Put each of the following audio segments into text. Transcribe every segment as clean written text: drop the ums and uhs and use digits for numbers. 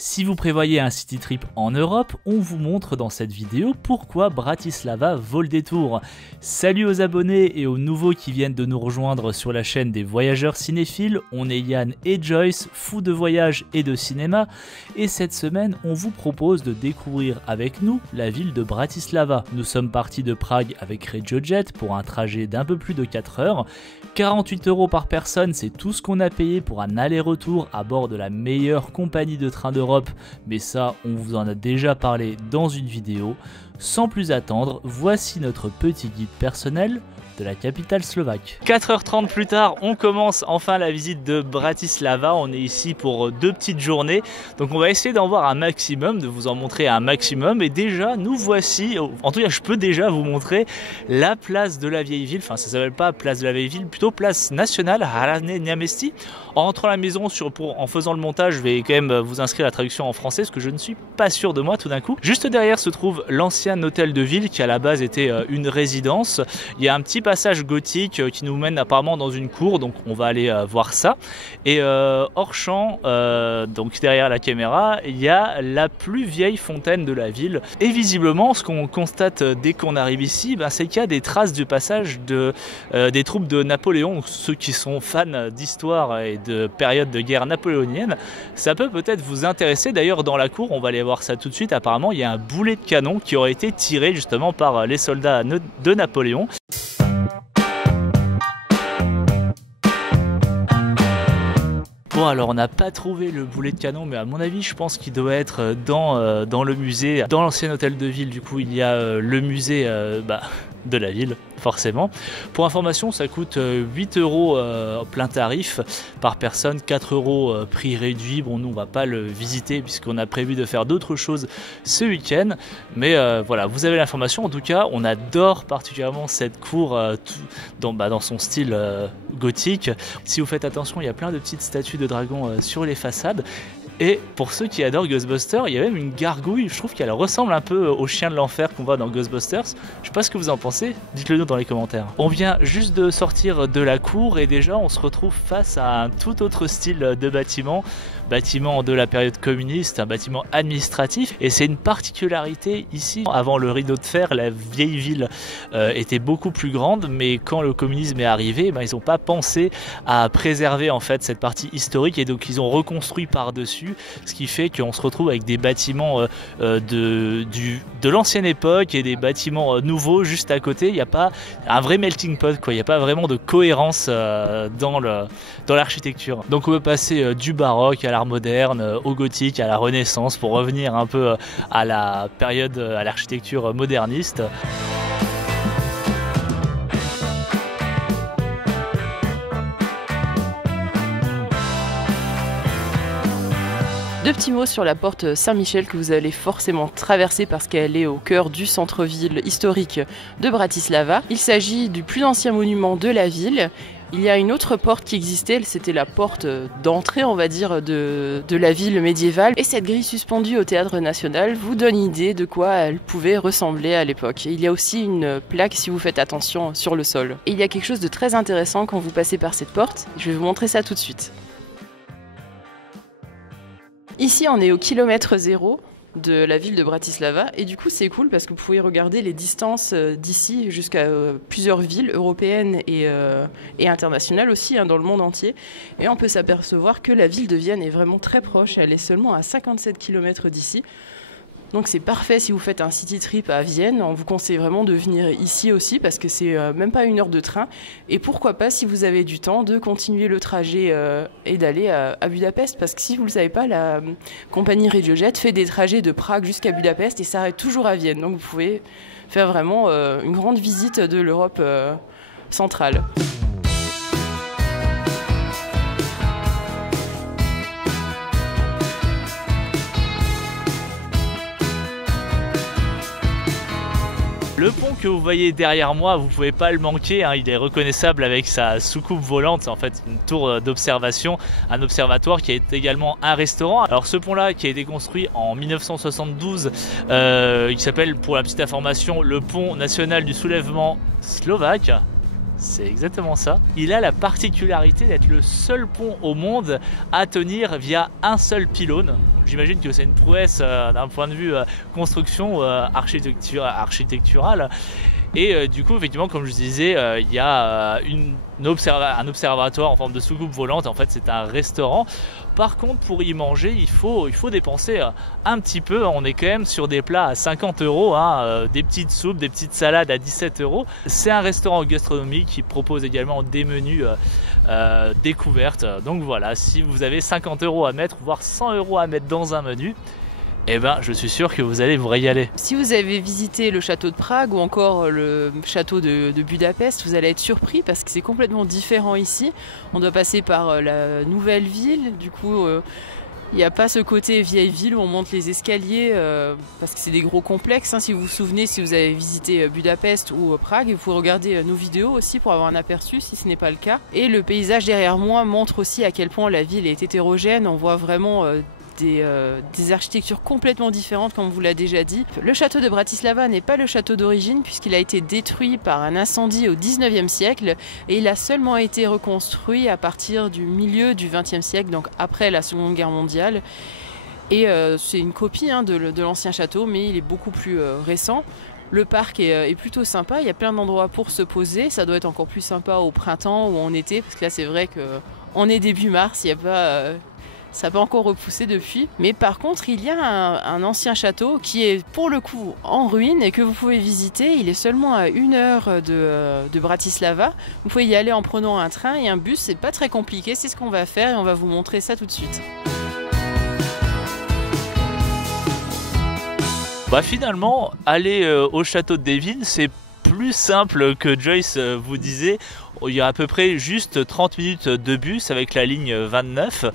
Si vous prévoyez un city trip en Europe, on vous montre dans cette vidéo pourquoi Bratislava vaut le détour. Salut aux abonnés et aux nouveaux qui viennent de nous rejoindre sur la chaîne des voyageurs cinéphiles, on est Yann et Joyce, fous de voyage et de cinéma, et cette semaine on vous propose de découvrir avec nous la ville de Bratislava. Nous sommes partis de Prague avec RegioJet pour un trajet d'un peu plus de 4 heures. 48 € par personne, c'est tout ce qu'on a payé pour un aller-retour à bord de la meilleure compagnie de train d'Europe, mais ça on vous en a déjà parlé dans une vidéo. Sans plus attendre, voici notre petit guide personnel de la capitale slovaque. 4h30 plus tard, on commence enfin la visite de Bratislava. On est ici pour 2 petites journées, donc on va essayer d'en voir un maximum, de vous en montrer un maximum. Et déjà, nous voici, en tout cas je peux déjà vous montrer la place de la vieille ville. Enfin, ça s'appelle pas place de la vieille ville, plutôt place nationale, Hlavné Náměstí. En rentrant à la maison, en faisant le montage, je vais quand même vous inscrire la traduction en français, parce que je ne suis pas sûr de moi tout d'un coup. Juste derrière se trouve l'ancien hôtel de ville, qui à la base était une résidence. Il y a un petit passage gothique qui nous mène apparemment dans une cour, donc on va aller voir ça. Et hors champ, donc derrière la caméra, il y a la plus vieille fontaine de la ville. Et visiblement, ce qu'on constate dès qu'on arrive ici, c'est qu'il y a des traces du passage des troupes de Napoléon. Donc, ceux qui sont fans d'histoire et de période de guerre napoléonienne, ça peut peut-être vous intéresser. D'ailleurs, dans la cour, on va aller voir ça tout de suite. Apparemment, il y a un boulet de canon qui aurait été tiré justement par les soldats de Napoléon. Bon, alors on n'a pas trouvé le boulet de canon, mais à mon avis je pense qu'il doit être dans le musée, dans l'ancien hôtel de ville. Du coup il y a le musée de la ville, forcément. Pour information, ça coûte 8 € plein tarif par personne, 4 € prix réduit. Bon, nous on va pas le visiter puisqu'on a prévu de faire d'autres choses ce week-end, mais voilà, vous avez l'information. En tout cas, on adore particulièrement cette cour dans son style gothique. Si vous faites attention, il y a plein de petites statues de dragons sur les façades. Et pour ceux qui adorent Ghostbusters, il y a même une gargouille, je trouve qu'elle ressemble un peu au chien de l'enfer qu'on voit dans Ghostbusters. Je sais pas ce que vous en pensez, dites-le nous dans les commentaires. On vient juste de sortir de la cour et déjà on se retrouve face à un tout autre style de bâtiment de la période communiste, un bâtiment administratif. Et c'est une particularité ici. Avant le rideau de fer, la vieille ville était beaucoup plus grande, mais quand le communisme est arrivé, ils n'ont pas pensé à préserver en fait cette partie historique et donc ils ont reconstruit par-dessus, ce qui fait qu'on se retrouve avec des bâtiments de l'ancienne époque et des bâtiments nouveaux juste à côté. Il n'y a pas un vrai melting pot, quoi. Il n'y a pas vraiment de cohérence dans l'architecture. Donc on peut passer du baroque à l'art moderne, au gothique, à la Renaissance, pour revenir un peu à la période, à l'architecture moderniste. Deux petits mots sur la porte Saint-Michel que vous allez forcément traverser parce qu'elle est au cœur du centre-ville historique de Bratislava. Il s'agit du plus ancien monument de la ville. Il y a une autre porte qui existait, c'était la porte d'entrée, on va dire, de la ville médiévale. Et cette grille suspendue au Théâtre National vous donne idée de quoi elle pouvait ressembler à l'époque. Il y a aussi une plaque, si vous faites attention, sur le sol. Et il y a quelque chose de très intéressant quand vous passez par cette porte. Je vais vous montrer ça tout de suite. Ici, on est au kilomètre 0 de la ville de Bratislava et du coup c'est cool parce que vous pouvez regarder les distances d'ici jusqu'à plusieurs villes européennes et internationales aussi, dans le monde entier, et on peut s'apercevoir que la ville de Vienne est vraiment très proche. Elle est seulement à 57 km d'ici. Donc c'est parfait si vous faites un city trip à Vienne. On vous conseille vraiment de venir ici aussi parce que c'est même pas 1 heure de train. Et pourquoi pas, si vous avez du temps, de continuer le trajet et d'aller à Budapest. Parce que si vous ne le savez pas, la compagnie RegioJet fait des trajets de Prague jusqu'à Budapest et s'arrête toujours à Vienne. Donc vous pouvez faire vraiment une grande visite de l'Europe centrale. Le pont que vous voyez derrière moi, vous ne pouvez pas le manquer, il est reconnaissable avec sa soucoupe volante. C'est en fait une tour d'observation, un observatoire qui est également un restaurant. Alors ce pont-là qui a été construit en 1972, qui s'appelle, pour la petite information, le pont national du soulèvement slovaque. C'est exactement ça. Il a la particularité d'être le seul pont au monde à tenir via un seul pylône. j'imagine que c'est une prouesse d'un point de vue construction architecturale. Et du coup, effectivement, comme je disais, il y a un observatoire en forme de soucoupe volante. En fait, c'est un restaurant. Par contre, pour y manger, il faut dépenser un petit peu. On est quand même sur des plats à 50 €, hein, des petites soupes, des petites salades à 17 €. C'est un restaurant gastronomique qui propose également des menus découvertes. Donc voilà, si vous avez 50 € à mettre, voire 100 € à mettre dans un menu, eh ben, je suis sûr que vous allez vous régaler. Si vous avez visité le château de Prague ou encore le château de Budapest, vous allez être surpris parce que c'est complètement différent ici. On doit passer par la nouvelle ville, du coup il n'y a pas ce côté vieille ville où on monte les escaliers parce que c'est des gros complexes. Hein. Si vous vous souvenez, si vous avez visité Budapest ou Prague, vous pouvez regarder nos vidéos aussi pour avoir un aperçu si ce n'est pas le cas. Et le paysage derrière moi montre aussi à quel point la ville est hétérogène. On voit vraiment des architectures complètement différentes, comme on vous l'a déjà dit. Le château de Bratislava n'est pas le château d'origine puisqu'il a été détruit par un incendie au 19e siècle et il a seulement été reconstruit à partir du milieu du 20e siècle, donc après la Seconde Guerre mondiale. Et c'est une copie de l'ancien château, mais il est beaucoup plus récent. Le parc est plutôt sympa, il y a plein d'endroits pour se poser. Ça doit être encore plus sympa au printemps ou en été, parce que là c'est vrai qu'on est début mars, il n'y a pas... Ça peut encore repousser depuis. Mais par contre, il y a un ancien château qui est pour le coup en ruine et que vous pouvez visiter. Il est seulement à 1 heure de Bratislava. Vous pouvez y aller en prenant un train et un bus. C'est pas très compliqué. C'est ce qu'on va faire et on va vous montrer ça tout de suite. Bah finalement, aller au château de Devin, c'est plus simple que Joyce vous disait. Il y a à peu près juste 30 minutes de bus avec la ligne 29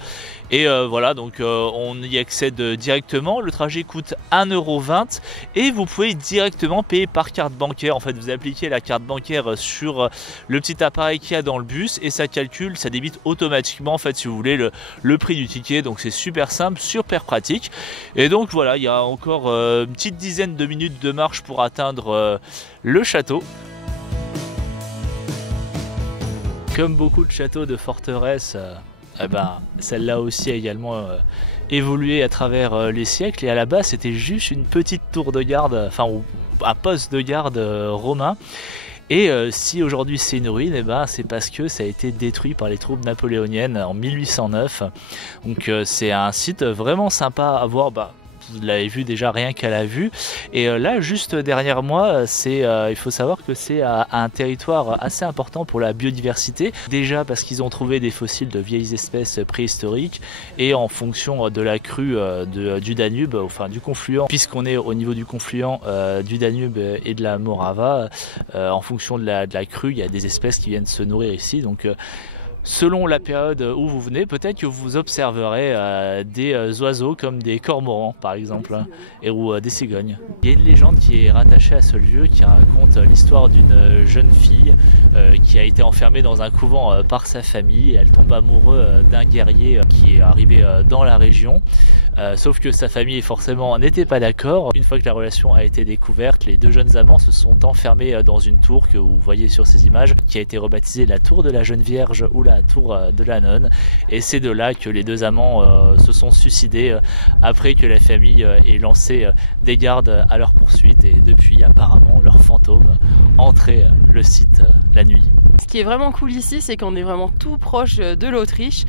et voilà, donc on y accède directement. Le trajet coûte 1,20 € et vous pouvez directement payer par carte bancaire. En fait, vous appliquez la carte bancaire sur le petit appareil qu'il y a dans le bus et ça calcule, ça débite automatiquement en fait, si vous voulez, le prix du ticket. Donc c'est super simple, super pratique. Et donc voilà, il y a encore une petite dizaine de minutes de marche pour atteindre le château. Comme beaucoup de châteaux de forteresse, celle-là aussi a également évolué à travers les siècles. Et à la base, c'était juste une petite tour de garde, enfin un poste de garde romain. Et si aujourd'hui c'est une ruine, c'est parce que ça a été détruit par les troupes napoléoniennes en 1809. Donc c'est un site vraiment sympa à voir. Vous l'avez vu déjà rien qu'à la vue. Et là, juste derrière moi, il faut savoir que c'est un territoire assez important pour la biodiversité. Déjà parce qu'ils ont trouvé des fossiles de vieilles espèces préhistoriques et en fonction de la crue du Danube, enfin du confluent, puisqu'on est au niveau du confluent du Danube et de la Morava, en fonction de la crue, il y a des espèces qui viennent se nourrir ici. Donc selon la période où vous venez, peut-être que vous observerez des oiseaux comme des cormorans par exemple, ou des cigognes. Il y a une légende qui est rattachée à ce lieu qui raconte l'histoire d'une jeune fille qui a été enfermée dans un couvent par sa famille. Elle tombe amoureuse d'un guerrier qui est arrivé dans la région. Sauf que sa famille forcément n'était pas d'accord. Une fois que la relation a été découverte, les deux jeunes amants se sont enfermés dans une tour que vous voyez sur ces images, qui a été rebaptisée la tour de la jeune vierge ou la tour de la nonne. Et c'est de là que les deux amants se sont suicidés après que la famille ait lancé des gardes à leur poursuite. Et depuis, apparemment, leur fantôme entrait le site la nuit. Ce qui est vraiment cool ici, c'est qu'on est vraiment tout proche de l'Autriche.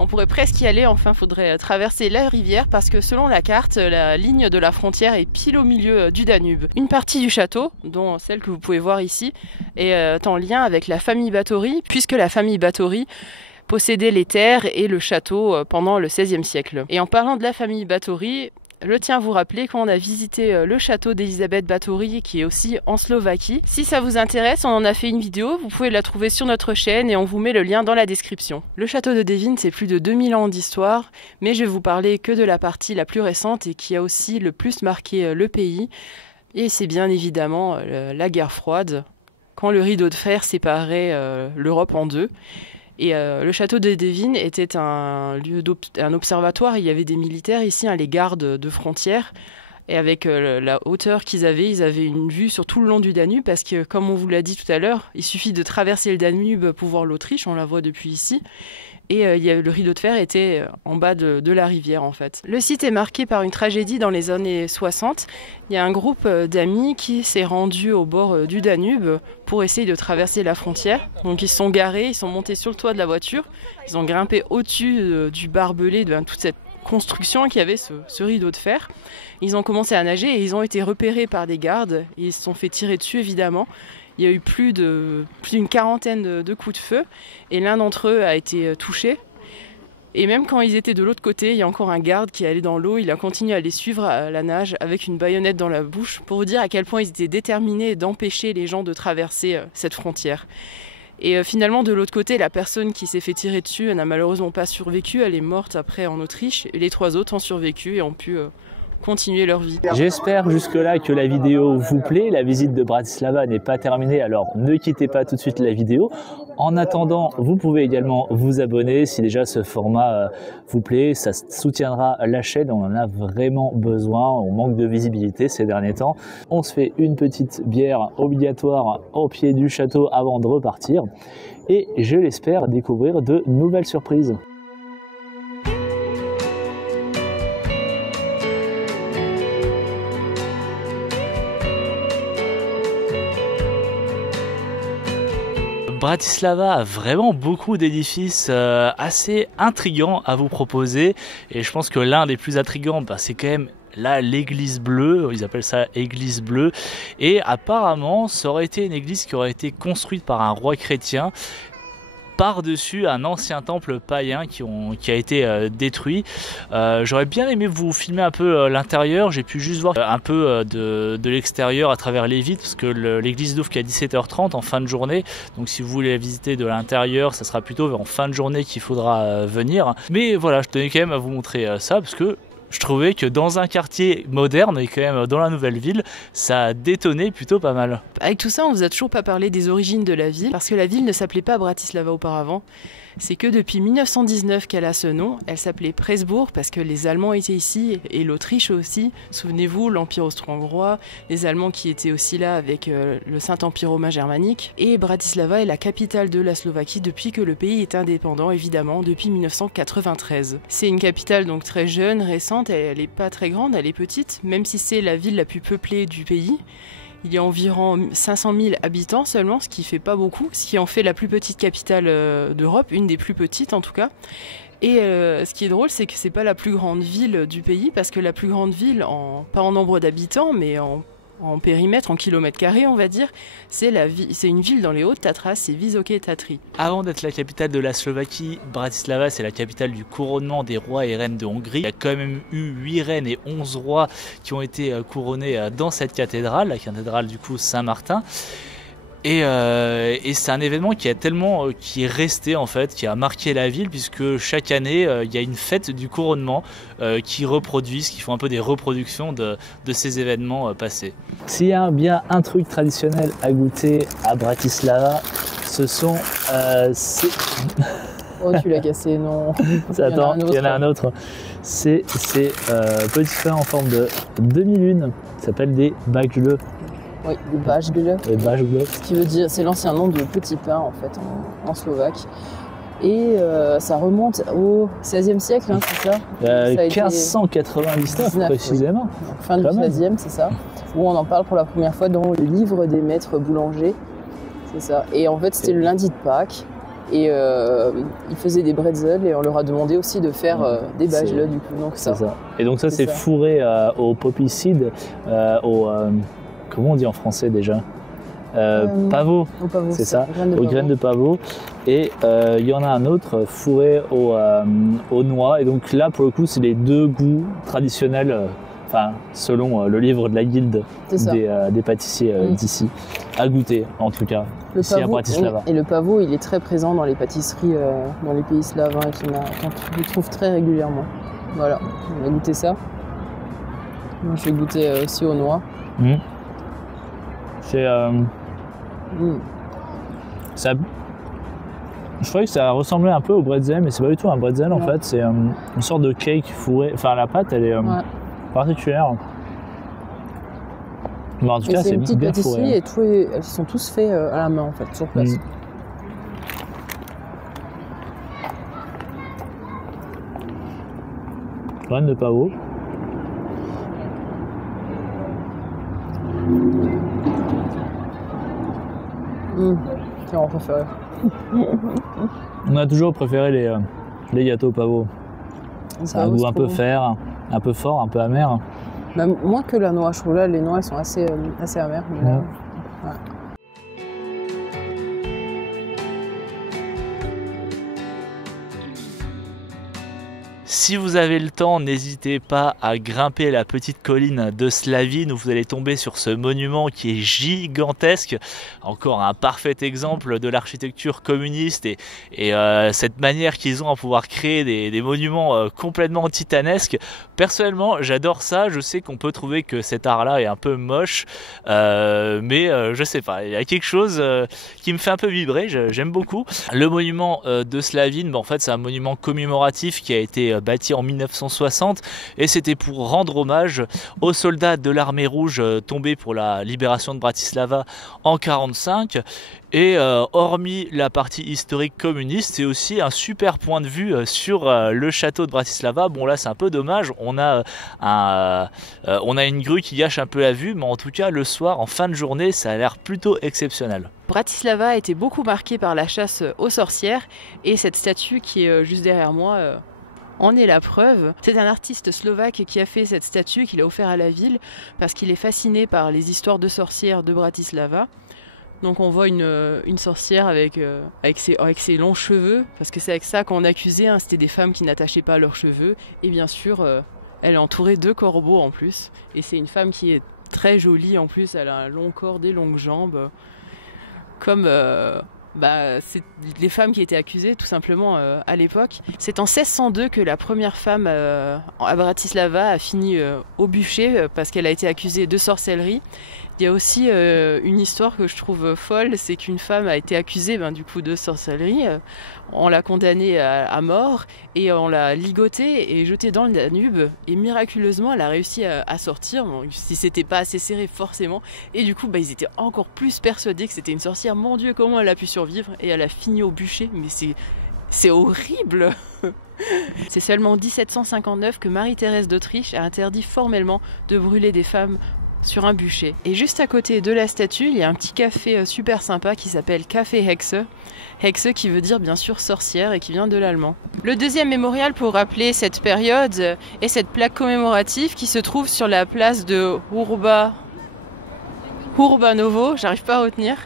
On pourrait presque y aller, enfin il faudrait traverser la rivière parce que selon la carte, la ligne de la frontière est pile au milieu du Danube. Une partie du château, dont celle que vous pouvez voir ici, est en lien avec la famille Báthory, puisque la famille Báthory possédait les terres et le château pendant le XVIe siècle. Et en parlant de la famille Báthory, je tiens à vous rappeler qu'on a visité le château d'Elisabeth Báthory qui est aussi en Slovaquie. Si ça vous intéresse, on en a fait une vidéo, vous pouvez la trouver sur notre chaîne et on vous met le lien dans la description. Le château de Devin, c'est plus de 2000 ans d'histoire, mais je vais vous parler que de la partie la plus récente et qui a aussi le plus marqué le pays. Et c'est bien évidemment la guerre froide, quand le rideau de fer séparait l'Europe en deux. Et le château de Devin était un observatoire. Il y avait des militaires ici, les gardes de frontières. Et avec la hauteur qu'ils avaient, ils avaient une vue sur tout le long du Danube. Parce que, comme on vous l'a dit tout à l'heure, il suffit de traverser le Danube pour voir l'Autriche. On la voit depuis ici. Et le rideau de fer était en bas de la rivière en fait. Le site est marqué par une tragédie dans les années 60. Il y a un groupe d'amis qui s'est rendu au bord du Danube pour essayer de traverser la frontière. Donc ils se sont garés, ils sont montés sur le toit de la voiture, ils ont grimpé au-dessus du barbelé de toute cette construction qui avait ce rideau de fer. Ils ont commencé à nager et ils ont été repérés par des gardes et ils se sont fait tirer dessus évidemment. Il y a eu plus d'une quarantaine de coups de feu et l'un d'entre eux a été touché. Et même quand ils étaient de l'autre côté, il y a encore un garde qui est allé dans l'eau. Il a continué à les suivre à la nage avec une baïonnette dans la bouche pour vous dire à quel point ils étaient déterminés d'empêcher les gens de traverser cette frontière. Et finalement, de l'autre côté, la personne qui s'est fait tirer dessus, elle n'a malheureusement pas survécu. Elle est morte après en Autriche. Et les 3 autres ont survécu et ont pu continuer leur vie. J'espère jusque-là que la vidéo vous plaît. La visite de Bratislava n'est pas terminée, alors ne quittez pas tout de suite la vidéo. En attendant, vous pouvez également vous abonner si déjà ce format vous plaît. Ça soutiendra la chaîne, on en a vraiment besoin. On manque de visibilité ces derniers temps. On se fait une petite bière obligatoire au pied du château avant de repartir. Et je l'espère découvrir de nouvelles surprises. Bratislava a vraiment beaucoup d'édifices assez intrigants à vous proposer et je pense que l'un des plus intrigants, c'est quand même là l'église bleue, ils appellent ça église bleue, et apparemment ça aurait été une église qui aurait été construite par un roi chrétien par-dessus un ancien temple païen qui a été détruit. J'aurais bien aimé vous filmer un peu l'intérieur, j'ai pu juste voir un peu de l'extérieur à travers les vitres parce que l'église d'ouvre qu'à 17h30 en fin de journée, donc si vous voulez la visiter de l'intérieur, ça sera plutôt en fin de journée qu'il faudra venir. Mais voilà, je tenais quand même à vous montrer ça parce que je trouvais que dans un quartier moderne et quand même dans la nouvelle ville, ça a détonné plutôt pas mal. Avec tout ça, on vous a toujours pas parlé des origines de la ville, parce que la ville ne s'appelait pas Bratislava auparavant. C'est que depuis 1919 qu'elle a ce nom. Elle s'appelait Pressbourg parce que les Allemands étaient ici et l'Autriche aussi. Souvenez-vous, l'Empire austro-hongrois, les Allemands qui étaient aussi là avec le Saint-Empire romain germanique. Et Bratislava est la capitale de la Slovaquie depuis que le pays est indépendant, évidemment, depuis 1993. C'est une capitale donc très jeune, récente, elle n'est pas très grande, elle est petite, même si c'est la ville la plus peuplée du pays. Il y a environ 500 000 habitants seulement, ce qui fait pas beaucoup, ce qui en fait la plus petite capitale d'Europe, une des plus petites en tout cas. Et ce qui est drôle, c'est que c'est pas la plus grande ville du pays, parce que la plus grande ville, pas en nombre d'habitants, mais en périmètre, en kilomètres carrés on va dire, c'est une ville dans les Hautes-Tatras, c'est Vysoké-Tatry. Avant d'être la capitale de la Slovaquie, Bratislava c'est la capitale du couronnement des rois et reines de Hongrie. Il y a quand même eu 8 reines et 11 rois qui ont été couronnés dans cette cathédrale, la cathédrale du coup Saint-Martin. Et c'est un événement qui est resté en fait, qui a marqué la ville, puisque chaque année il y a une fête du couronnement qui font un peu des reproductions de ces événements passés. S'il y a bien un truc traditionnel à goûter à Bratislava, ce sont Oh, tu l'as cassé, non. Attends, il y en a un autre. C'est petits pains en forme de demi-lune, ça s'appelle des bagel. Oui, des bagel. Des bagel. Ce qui veut dire, c'est l'ancien nom de petit pain en fait en slovaque. Et ça remonte au XVIe siècle, hein, c'est ça, 1599 précisément. Oui. Fin du XVIe, c'est ça. Où on en parle pour la première fois dans le livre des maîtres boulangers. C'est ça. Et en fait, c'était le lundi de Pâques. Et ils faisaient des bretzels et on leur a demandé aussi de faire des bagel du coup. Donc ça. Et donc ça, c'est fourré au poppy seed, comment on dit en français déjà, pavot, c'est ça, aux graines de pavot. Et il y en a un autre fourré aux noix. Et donc là, pour le coup, c'est les deux goûts traditionnels, selon le livre de la guilde des pâtissiers d'ici, à goûter en tout cas, ici à Bratislava. Et le pavot, il est très présent dans les pâtisseries dans les pays slaves, hein, qu'on trouve très régulièrement. Voilà, on va goûter ça. Moi, je vais goûter aussi aux noix. C'est ça, je croyais que ça ressemblait un peu au bretzel, mais c'est pas du tout un bretzel en fait, c'est une sorte de cake fourré, la pâte elle est particulière. Mais en tout cas, c'est bien fourré. Et elles sont tous faits à la main en fait, sur place. Graines de pavot. C'est mon préféré. On a toujours préféré les gâteaux pavot. Ça a un goût un peu fer, un peu fort, un peu amer. Bah, moins que la noix, je trouve là les noix elles sont assez amères. Mais ouais. Si vous avez le temps, n'hésitez pas à grimper la petite colline de Slavine où vous allez tomber sur ce monument qui est gigantesque. Encore un parfait exemple de l'architecture communiste et cette manière qu'ils ont à pouvoir créer des monuments complètement titanesques. Personnellement, j'adore ça. Je sais qu'on peut trouver que cet art-là est un peu moche, mais je sais pas. Il y a quelque chose qui me fait un peu vibrer. J'aime beaucoup. Le monument de Slavine, en fait, c'est un monument commémoratif qui a été bâti en 1960 et c'était pour rendre hommage aux soldats de l'armée rouge tombés pour la libération de Bratislava en 1945. Et hormis la partie historique communiste, c'est aussi un super point de vue sur le château de Bratislava. Bon là c'est un peu dommage, on a une grue qui gâche un peu la vue, mais en tout cas le soir, en fin de journée, ça a l'air plutôt exceptionnel. Bratislava a été beaucoup marquée par la chasse aux sorcières et cette statue qui est juste derrière moi en est la preuve. C'est un artiste slovaque qui a fait cette statue, qu'il a offert à la ville parce qu'il est fasciné par les histoires de sorcières de Bratislava. Donc on voit une sorcière avec ses longs cheveux, parce que c'est avec ça qu'on accusait, hein, c'était des femmes qui n'attachaient pas leurs cheveux. Et bien sûr, elle est entourée de corbeaux en plus. Et c'est une femme qui est très jolie en plus, elle a un long corps, des longues jambes. Comme c'est les femmes qui étaient accusées tout simplement à l'époque. C'est en 1602 que la première femme à Bratislava a fini au bûcher parce qu'elle a été accusée de sorcellerie. Il y a aussi une histoire que je trouve folle, c'est qu'une femme a été accusée du coup de sorcellerie. On l'a condamnée à mort et on l'a ligotée et jetée dans le Danube. Et miraculeusement, elle a réussi à sortir, bon, si c'était pas assez serré forcément. Et du coup, ils étaient encore plus persuadés que c'était une sorcière. Mon Dieu, comment elle a pu survivre? Et elle a fini au bûcher, mais c'est horrible. C'est seulement en 1759 que Marie-Thérèse d'Autriche a interdit formellement de brûler des femmes sur un bûcher. Et juste à côté de la statue, il y a un petit café super sympa qui s'appelle Café Hexe. Hexe qui veut dire bien sûr sorcière et qui vient de l'allemand. Le deuxième mémorial pour rappeler cette période est cette plaque commémorative qui se trouve sur la place de Urbanovo, j'arrive pas à retenir.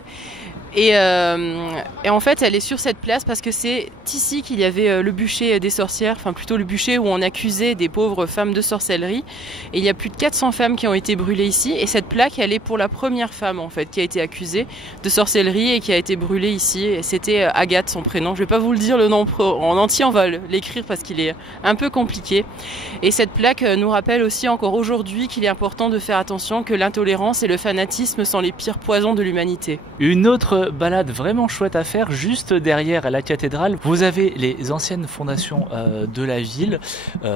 Et en fait, elle est sur cette place parce que c'est ici qu'il y avait le bûcher des sorcières, enfin plutôt le bûcher où on accusait des pauvres femmes de sorcellerie. Et il y a plus de 400 femmes qui ont été brûlées ici. Et cette plaque, elle est pour la première femme en fait qui a été accusée de sorcellerie et qui a été brûlée ici. Et c'était Agathe, son prénom. Je vais pas vous le dire le nom en entier, on va l'écrire parce qu'il est un peu compliqué. Et cette plaque nous rappelle aussi encore aujourd'hui qu'il est important de faire attention, que l'intolérance et le fanatisme sont les pires poisons de l'humanité. Une autre balade vraiment chouette à faire, juste derrière la cathédrale, vous avez les anciennes fondations de la ville,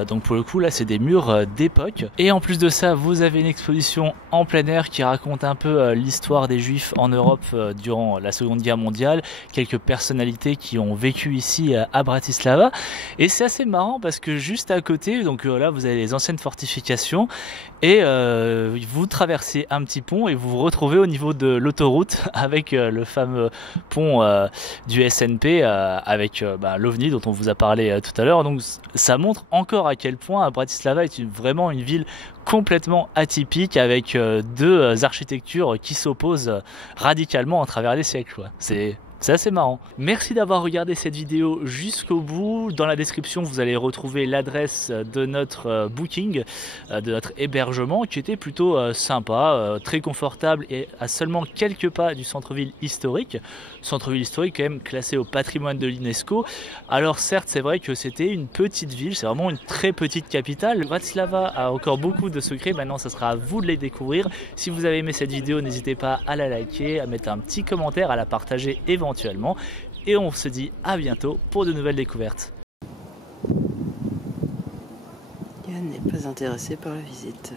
donc pour le coup là c'est des murs d'époque, et en plus de ça vous avez une exposition en plein air qui raconte un peu l'histoire des juifs en Europe durant la Seconde Guerre mondiale, quelques personnalités qui ont vécu ici à Bratislava, et c'est assez marrant parce que juste à côté, donc là vous avez les anciennes fortifications, et vous traversez un petit pont et vous vous retrouvez au niveau de l'autoroute avec le fameux pont du SNP avec l'OVNI dont on vous a parlé tout à l'heure. Donc ça montre encore à quel point Bratislava est vraiment une ville complètement atypique avec deux architectures qui s'opposent radicalement à travers les siècles, quoi. C'est assez marrant. Merci d'avoir regardé cette vidéo jusqu'au bout. Dans la description, vous allez retrouver l'adresse de notre booking, de notre hébergement, qui était plutôt sympa, très confortable et à seulement quelques pas du centre-ville historique. Centre-ville historique quand même classé au patrimoine de l'UNESCO. Alors certes, c'est vrai que c'était une petite ville, c'est vraiment une très petite capitale. Bratislava a encore beaucoup de secrets, maintenant ça sera à vous de les découvrir. Si vous avez aimé cette vidéo, n'hésitez pas à la liker, à mettre un petit commentaire, à la partager éventuellement. Et on se dit à bientôt pour de nouvelles découvertes. Yann n'est pas intéressé par la visite.